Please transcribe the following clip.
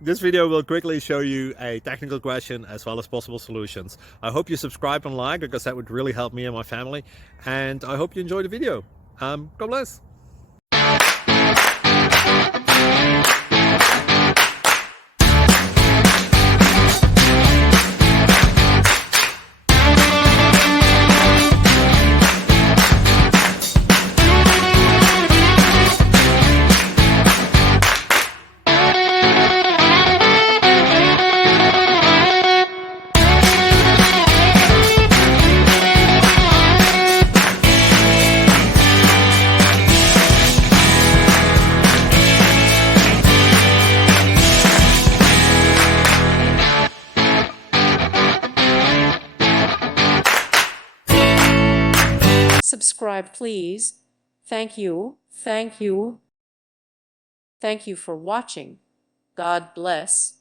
This video will quickly show you a technical question as well as possible solutions. I hope you subscribe and like, because that would really help me and my family. And I hope you enjoy the video. God bless. Subscribe, please. Thank you. Thank you. Thank you for watching. God bless.